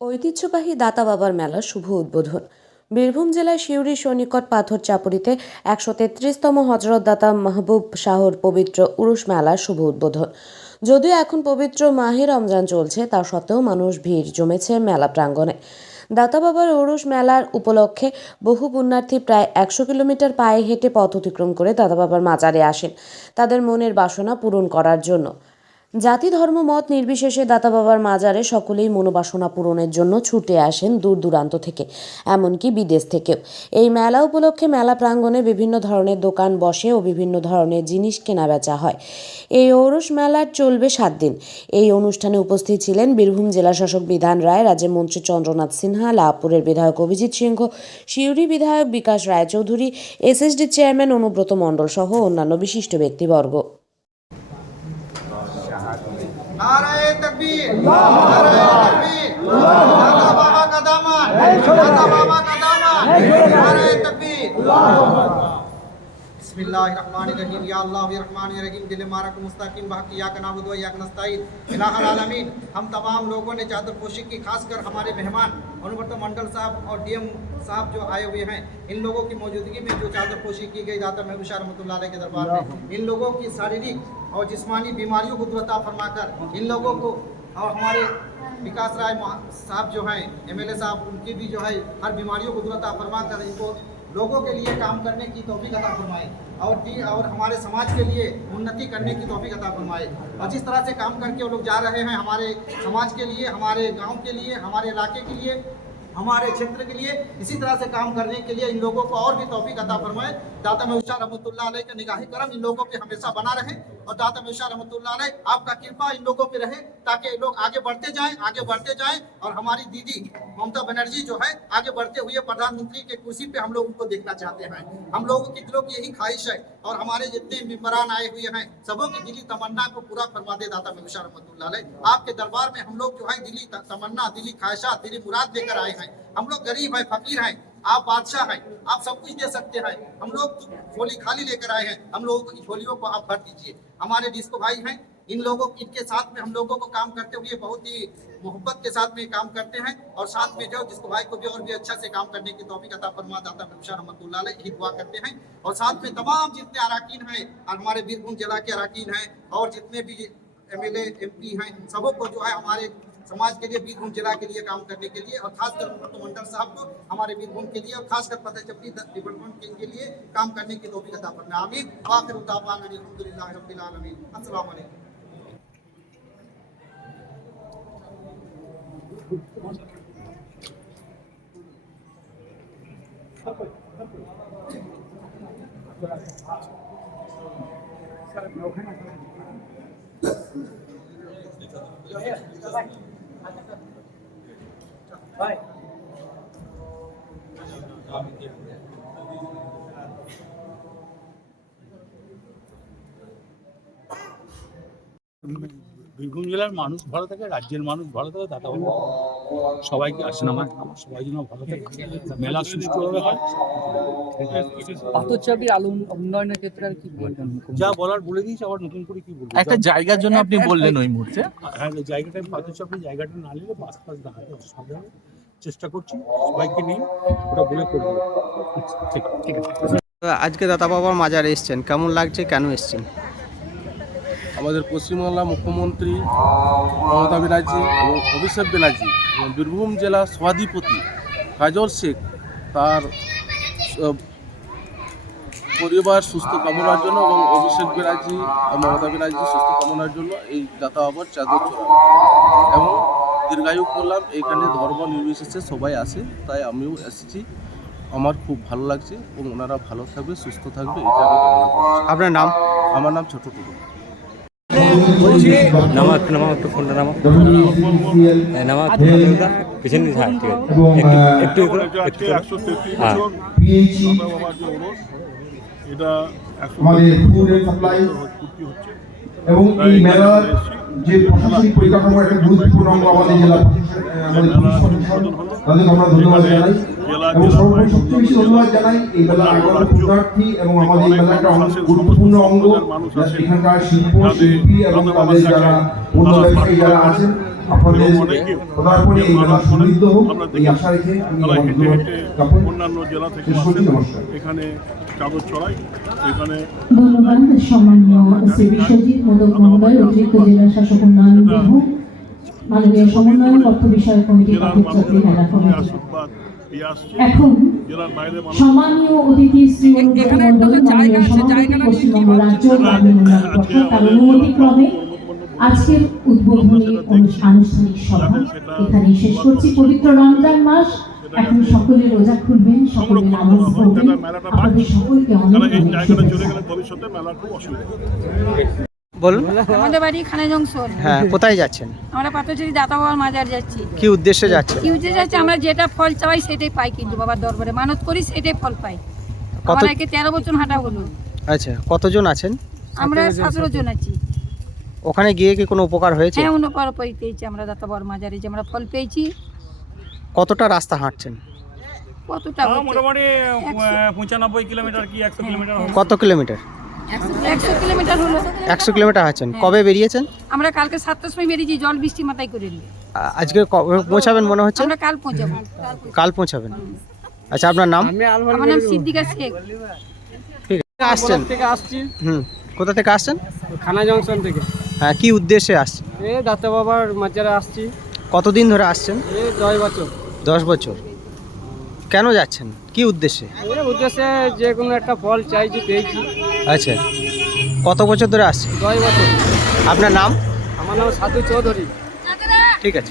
ঐতিহ্যবাহী দাতা বাবার মেলার শুভ উদ্বোধন। বীরভূম জেলার সিউড়ি সৈনিকট পাথর চাপড়িতে একশো তেত্রিশতম হজরত দাতা মাহবুব শাহর পবিত্র উরুষ মেলার শুভ উদ্বোধন। যদিও এখন পবিত্র মাহে রমজান চলছে, তা সত্ত্বেও মানুষ ভিড় জমেছে মেলা প্রাঙ্গণে। দাতা বাবার উরুষ মেলার উপলক্ষে বহু পুণ্যার্থী প্রায় একশো কিলোমিটার পায়ে হেঁটে পথ অতিক্রম করে দাদা বাবার মাজারে আসেন। তাদের মনের বাসনা পূরণ করার জন্য। জাতি, ধর্ম, মত নির্বিশেষে দাতা বাবার মাজারে সকলেই মনোবাসনা পূরণের জন্য ছুটে আসেন দূর দূরান্ত থেকে, এমনকি বিদেশ থেকেও। এই মেলা উপলক্ষে মেলা প্রাঙ্গণে বিভিন্ন ধরনের দোকান বসে ও বিভিন্ন ধরনের জিনিস কেনা বেচা হয়। এই ঔরস মেলার চলবে সাত দিন। এই অনুষ্ঠানে উপস্থিত ছিলেন বীরভূম জেলা শাসক বিধান রায়, রাজ্যের মন্ত্রী চন্দ্রনাথ সিনহা, লাভপুরের বিধায়ক অভিজিৎ সিংহ, সিউড়ি বিধায়ক বিকাশ রায়চৌধুরী এসএসডি চেয়ারম্যান অনুব্রত মণ্ডল সহ অন্যান্য বিশিষ্ট ব্যক্তিবর্গ। नाराय तकबीर। नाराय तकबीर। दादा बाबा का दामन दादा बाबा का दामन नाराय तकबीर बिस्मिल्लाहिर्रहमानिर्रहीम या अल्लाह या रहमान या रहीम दिल मारक मुस्तकीम। बहक या का नाबुद या का नस्ताईन। इलाहल आलमीन। हम तमाम लोगों ने चादर पोशी की खासकर हमारे मेहमान अनुवर्त मंडल साहब और डीएम साहब जो आए हुए हैं इन लोगों की मौजूदगी में जो चादर पोशी की गई दाता महबूब शाह रहमतुल्लाह के दरबार में इन लोगों की शारीरिक और जिसमानी बीमारियों को दुरता फरमाकर इन लोगों को और हमारे विकास राय साहब जो हैं, एमएलए साहब, उनकी भी जो है, हर बीमारियों को दुरता फरमा कर इनको लोगों के लिए काम करने की तौफीक अता फरमाए और दी, और हमारे समाज के लिए उन्नति करने की तौफीक अता फरमाए। और जिस तरह से काम करके वो लोग जा रहे हैं हमारे समाज के लिए, हमारे गाँव के लिए, हमारे इलाके के लिए हमारे क्षेत्र के लिए, इसी तरह से काम करने के लिए इन लोगों को और भी तौफीक अता फरमाए। दाता महूशा रहमतुल्लाह अलैह का निगाही करम, इन लोगों पे हमेशा बना रहे। और दाता महूशा रहमतुल्लाह अलैह, आपका कृपा इन लोगों पे रहे, ताकि लोग आगे बढ़ते जाएँ, आगे बढ़ते जाएँ। और हमारी दीदी ममता बनर्जी जो है, आगे बढ़ते हुए प्रधानमंत्री के कुर्सी पे हम लोग उनको देखना चाहते हैं। हम लोगों की दिलों की यही ख्वाहिश है, और हमारे जितने मेम्बरान आए हुए हैं, सबों की दिली तमन्ना को पूरा फरमा दे दाता महूशा रहमतुल्लाह अलैह। आपके दरबार में हम लोग जो है, दिली तमन्ना, दिली ख्वाहिशात, दिली मुराद लेकर आए हैं। हम लोग गरीब हैं, फकीर हैं। आप बादशाह हैं, आप सब कुछ दे सकते हैं। हम लोग झोली खाली लेकर आए हैं। हम लोगों की झोलियों को आप भर दीजिए। हमारे डिस्को भाई हैं, इन लोगों, इनके साथ में हम लोगों को काम करते हुए बहुत ही मोहब्बत के साथ में काम करते हैं। और साथ में जो जिसको भाई को भी और भी अच्छा से काम करने की तौफीक अता फरमा दाता ममशा रहमतुल्लाह अलैह यही दुआ करते हैं। और साथ में तमाम जितने अराकीन हैं, और हमारे बीरभूम जिला के अराकीन हैं, और जितने भी एम एल एम एमपी हैं सबों को जो है हमारे समाज के लिए बीरभूम जिला के लिए काम करने के लिए और खासकर मंडल साहब को हमारे बीरभूम के लिए और खासकर फतेह चपड़ी डिपार्टमेंट के, लिए काम करने की तौफीक अता फरमा आमीन। रब्बिल आलमीन। अस्सलाम वालेकुम বীরভূম জেলার মানুষ ভালো থাকে, রাজ্যের মানুষ ভালো থাকে, দাদা বাবু সবাইকে আসেন আমার সবাই যেন ভালো থাকে। মেলা সুষ্ঠুভাবে হয়। আলু উন্নয়নের ক্ষেত্রে আর কি বলবেন? যা বলার বলে দিয়েছি আবার নতুন করে কি বলব? একটা জায়গার জন্য আপনি বললেন ওই মুহূর্তে। হ্যাঁ জায়গাটা জায়গাটা না নিলে বাস ফাস দাঁড়াতে অসুবিধা হবে চেষ্টা করছি সবাইকে নিয়ে ওটা বলে করব। ঠিক ঠিক আছে। আজকে দাতা বাবার মাজারে এসছেন কেমন লাগছে কেন এসছেন? আমাদের পশ্চিমবাংলা মুখ্যমন্ত্রী মমতা ব্যানার্জি এবং অভিষেক ব্যানার্জি এবং বীরভূম জেলার সভাধিপতি কাজল শেখ তার পরিবার সুস্থ কামনার জন্য এবং অভিষেক ব্যানার্জি মমতা ব্যানার্জি সুস্থ কামনার জন্য এই দাতা বাবার চাদর চড়ানো এবং দীর্ঘায়ু করলাম এখানে ধর্ম নির্বিশেষে সবাই আসে তাই আমিও এসেছি। আমার খুব ভালো লাগছে এবং ওনারা ভালো থাকবে সুস্থ থাকবে এটা আমি আপনার নাম? আমার নাম ছোট টুকু নামা একটু নামা একটু ফোনটা নামা নামা পিছনে হ্যাঁ ঠিক আছে একটু একটু হ্যাঁ। এটা আমাদের ফুড এন্ড সাপ্লাই এবং এই মেলার যে প্রশাসনিক পরিকাঠামো একটা গুরুত্বপূর্ণ অঙ্গ আমাদের জেলা আমাদের পুলিশ প্রশাসন তাদেরকে আমরা ধন্যবাদ জানাই। এবং সর্বোপরি ধন্যবাদ জানাই এই মেলার আগত পুণ্যার্থী এবং আমাদের এই মেলার একটা গুরুত্বপূর্ণ অঙ্গ এখানকার শিল্প শিল্পী এবং তাদের যারা অন্য ব্যবসায়ী যারা আছেন আপনাদের পদার্পণে এই মেলা সমৃদ্ধ হোক এই আশা রেখে আমি অন্যান্য জেলা থেকে নমস্কার। এখানে চাদর চড়াই এখানে ধন্যবাদ সম্মান্য শ্রী বিশ্বজিৎ মোদক মহোদয় অতিরিক্ত জেলা শাসক উন্নয়ন বিভাগ মাননীয় সমন্বয় অর্থ বিষয়ক কমিটি জেলার পাঠ্যচক্রী মেলা মানুষের কমিটি এখন সম্মানীয় অতিথি শ্রী তার অনুমতি ক্রমে আজকের উদ্বোধনী আনুষ্ঠানিক সভা এখানে শেষ করছি। পবিত্র রমজান মাস। এখন সকলে রোজা খুলবেন সকলে নামাজ পড়বেন। আপনাদের সকলকে অনেক অনেক শুভেচ্ছা বলুন। আমাদের বাড়ি খানা জংশন। হ্যাঁ কোথায় যাচ্ছেন? আমরা পাথরচুরি মাজার যাচ্ছি। কি উদ্দেশ্যে যাচ্ছেন? কি উঠে যাচ্ছে আমরা যেটা ফল চাই সেটাই পাই কিন্তু বাবার দরবারে। মানত করি সেটাই ফল পাই। কত তেরো বছর হাঁটা হলো। আচ্ছা কতজন আছেন? আমরা সতেরো জন আছি। ওখানে গিয়ে কি কোনো উপকার হয়েছে? হ্যাঁ পেয়েছি আমরা দাতা মাজারে যে আমরা ফল পেয়েছি। কতটা রাস্তা হাঁটছেন? কতটা মোটামুটি পঁচানব্বই কিলোমিটার কি একশো কিলোমিটার কত কিলোমিটার? কিলোমিটার হলো। একশো কিলোমিটার হাঁটছেন কবে বেরিয়েছেন? আমরা কালকে সাতটার সময় বেরিয়েছি জল বৃষ্টি মাথায় করে নিয়ে। আজকে কবে পৌঁছাবেন মনে হচ্ছে? আমরা কাল পৌঁছাবো। কাল পৌঁছাবেন। আচ্ছা আপনার নাম? আমার নাম সিদ্দিকা শেখ। ঠিক আছে আসছেন। থেকে আসছি? হুম কোথা থেকে আসছেন? খানা জংশন থেকে। হ্যাঁ কি উদ্দেশ্যে আসছেন? এ দাতা বাবার মাজারে আসছি। কতদিন ধরে আসছেন? এ দশ বছর। দশ বছর। কেন যাচ্ছেন? কি উদ্দেশ্যে? উদ্দেশ্যে যে কোনো একটা ফল চাইছি পেয়েছি। আচ্ছা। কত বছর ধরে আসছে দশ বছর। আপনার নাম? আমার নাম সাধু চৌধুরী। ঠিক আছে।